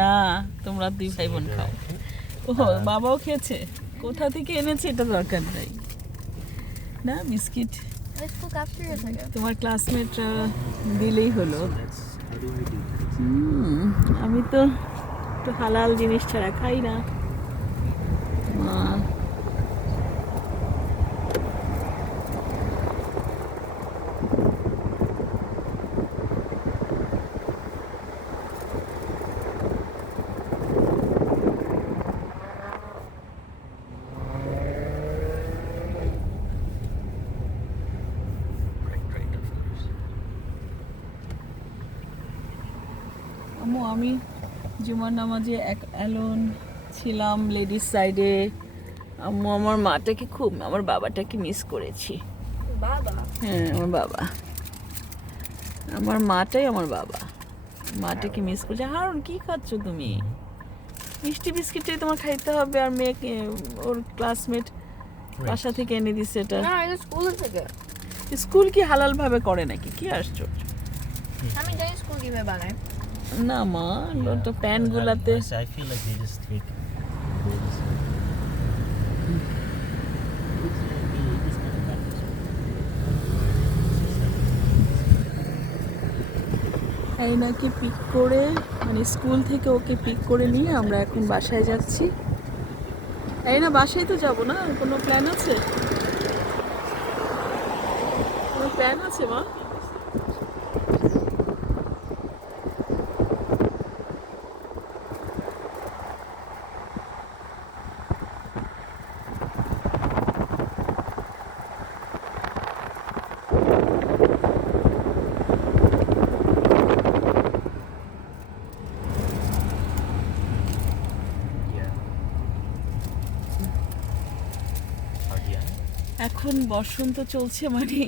না, তোমরা দুই ভাই বোন খাও। ও বাবাও খেয়েছে, কোথা থেকে এনেছে এটা দরকার নাই। না বিস্কিট তোমার ক্লাসমেটরা দিলেই হলো। আমি তো একটু হালাল জিনিস ছাড়া খাই না। আমি জুমার নামাজে অ্যালোন ছিলাম লেডিস সাইডে। আম্মু আমার মাটাকে খুব, আমার বাবাটাকে মিস করেছি। হ্যাঁ, আমার বাবা, আমার মাটাই আমার বাবা। মাটাকে মিস করছে। হারুন কি খাচ্ছ তুমি? মিষ্টি বিস্কিটটাই তোমার খাইতে হবে। আর মেয়েকে ওর ক্লাসমেট বাসা থেকে এনে দিচ্ছে এটা। স্কুল কি হালাল ভাবে করে নাকি? কি আশ্চর্য। আমি জানি স্কুল কিভাবে বানায়। না মা, তো প্যান গুলাতে এই নাকি পিক করে, মানে স্কুল থেকে ওকে পিক করে নিয়ে আমরা এখন বাসায় যাচ্ছি। এই না, বাসায় তো যাবো না। কোনো প্ল্যান আছে? কোনো প্ল্যান আছে মা? এখন বসন্ত চলছে, মানে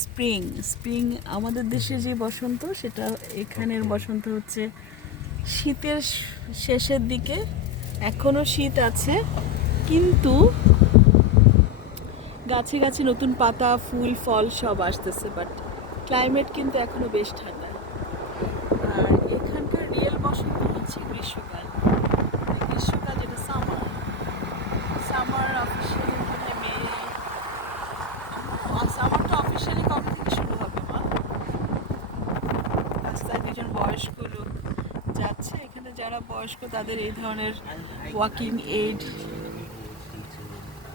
স্প্রিং। স্প্রিং আমাদের দেশে যে বসন্ত, সেটা এখানের বসন্ত হচ্ছে শীতের শেষের দিকে। এখনো শীত আছে, কিন্তু গাছে গাছে নতুন পাতা, ফুল, ফল সব আসতেছে। বাট ক্লাইমেট কিন্তু এখনো বেশ ঠান্ডা। আর এখানকার রিয়েল বসন্ত হচ্ছে গ্রীষ্মকাল। গ্রীষ্মকাল যেটা সামার। সামার অফিসিয়ালি মে, সামারটা অফিসিয়ালি কবে থেকে শুরু হবে মা? রাস্তায় দুজন বয়স্ক লোক যাচ্ছে। এখানে যারা বয়স্ক তাদের এই ধরনের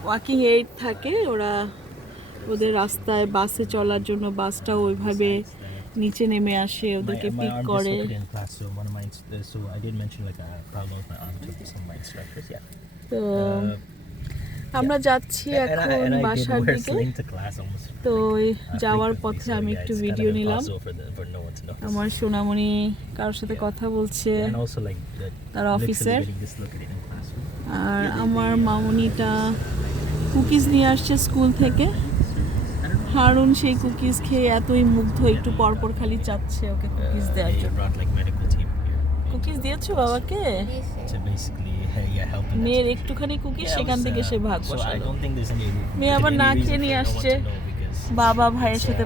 ওয়াকিং এইড থাকে। ওদের রাস্তায় বাসে চলার জন্য বাসটাও ওইভাবে নিচে নেমে আসে, ওদেরকে পিক করে। তো আমরা যাচ্ছি এখন বাসার দিকে। তো যাওয়ার পথে আমি একটু ভিডিও নিলাম। আমার সোনামণি কারোর সাথে কথা বলছে, তার অফিসের। আর আমার মামনিটা কুকিজ নিয়ে আসছে স্কুল থেকে। হারুন সেই কুকিজ খেয়ে এতই মুগ্ধ, একটু পরপর খালি চাচ্ছে ওকে কুকিজ দেওয়ার জন্য। কুকিজ দিয়েছো বাবাকে? মেয়ের একটুখানি কুকিজ, সেখান থেকে সে ভাগ বসালো। মেয়ে আবার না খেয়ে নিয়ে আসছে। বাবা ভাইয়ের সাথে